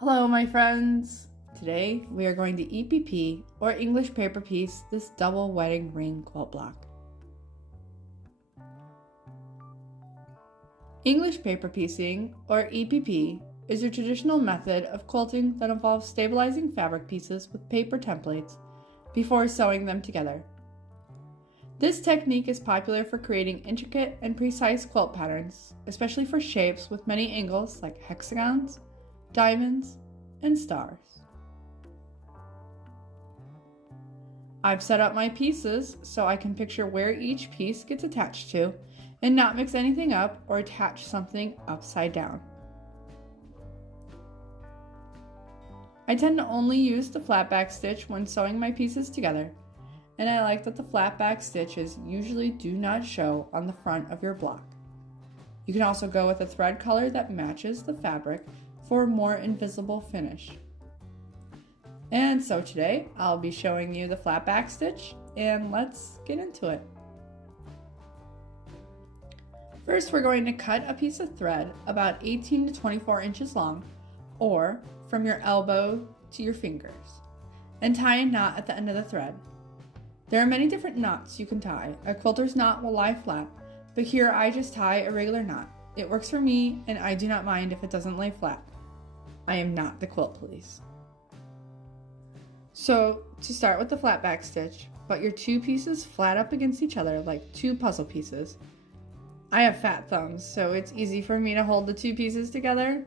Hello my friends! Today we are going to EPP, or English paper piece, this double wedding ring quilt block. English paper piecing, or EPP, is a traditional method of quilting that involves stabilizing fabric pieces with paper templates before sewing them together. This technique is popular for creating intricate and precise quilt patterns, especially for shapes with many angles like hexagons, diamonds, and stars. I've set up my pieces so I can picture where each piece gets attached to and not mix anything up or attach something upside down. I tend to only use the flatback stitch when sewing my pieces together, and I like that the flatback stitches usually do not show on the front of your block. You can also go with a thread color that matches the fabric for a more invisible finish. And so today I'll be showing you the flatback stitch, and let's get into it. First, we're going to cut a piece of thread about 18 to 24 inches long, or from your elbow to your fingers, and tie a knot at the end of the thread. There are many different knots you can tie. A quilter's knot will lie flat, but here I just tie a regular knot. It works for me, and I do not mind if it doesn't lay flat. I am not the quilt police. So, to start with the flatback stitch, put your two pieces flat up against each other like two puzzle pieces. I have fat thumbs, so it's easy for me to hold the two pieces together.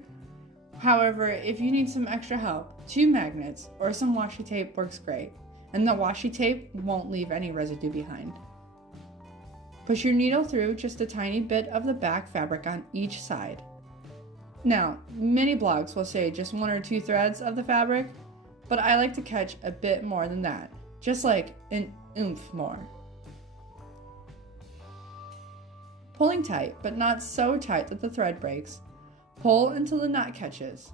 However, if you need some extra help, two magnets or some washi tape works great, and the washi tape won't leave any residue behind. Push your needle through just a tiny bit of the back fabric on each side. Now, many blogs will say just one or two threads of the fabric, but I like to catch a bit more than that, just like an oomph more. Pulling tight, but not so tight that the thread breaks, pull until the knot catches.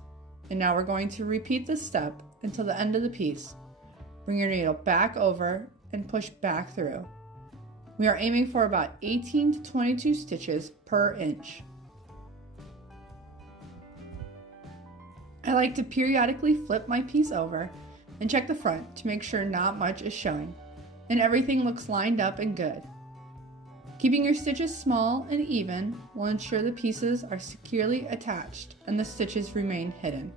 And now we're going to repeat this step until the end of the piece. Bring your needle back over and push back through. We are aiming for about 18 to 22 stitches per inch. I like to periodically flip my piece over and check the front to make sure not much is showing and everything looks lined up and good. Keeping your stitches small and even will ensure the pieces are securely attached and the stitches remain hidden.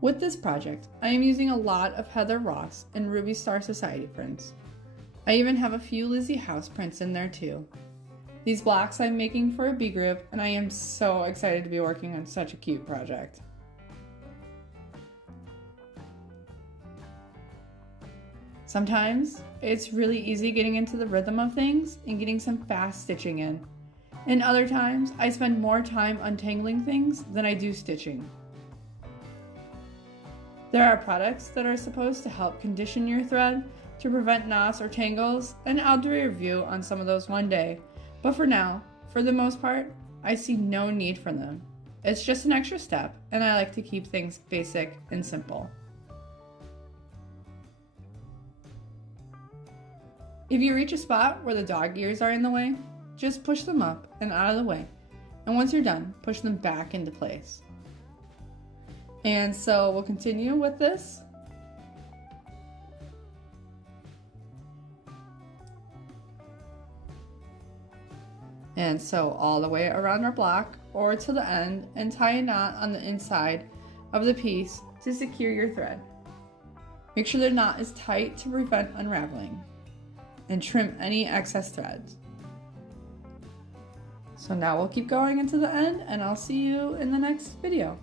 With this project, I am using a lot of Heather Ross and Ruby Star Society prints. I even have a few Lizzie House prints in there too. These blocks I'm making for a B group, and I am so excited to be working on such a cute project. Sometimes it's really easy getting into the rhythm of things and getting some fast stitching in. And other times I spend more time untangling things than I do stitching. There are products that are supposed to help condition your thread to prevent knots or tangles, and I'll do a review on some of those one day. But for now, for the most part, I see no need for them. It's just an extra step, and I like to keep things basic and simple. If you reach a spot where the dog ears are in the way, just push them up and out of the way. And once you're done, push them back into place. And so we'll continue with this. And sew all the way around our block or to the end and tie a knot on the inside of the piece to secure your thread. Make sure the knot is tight to prevent unraveling, and trim any excess threads. So now we'll keep going into the end, and I'll see you in the next video.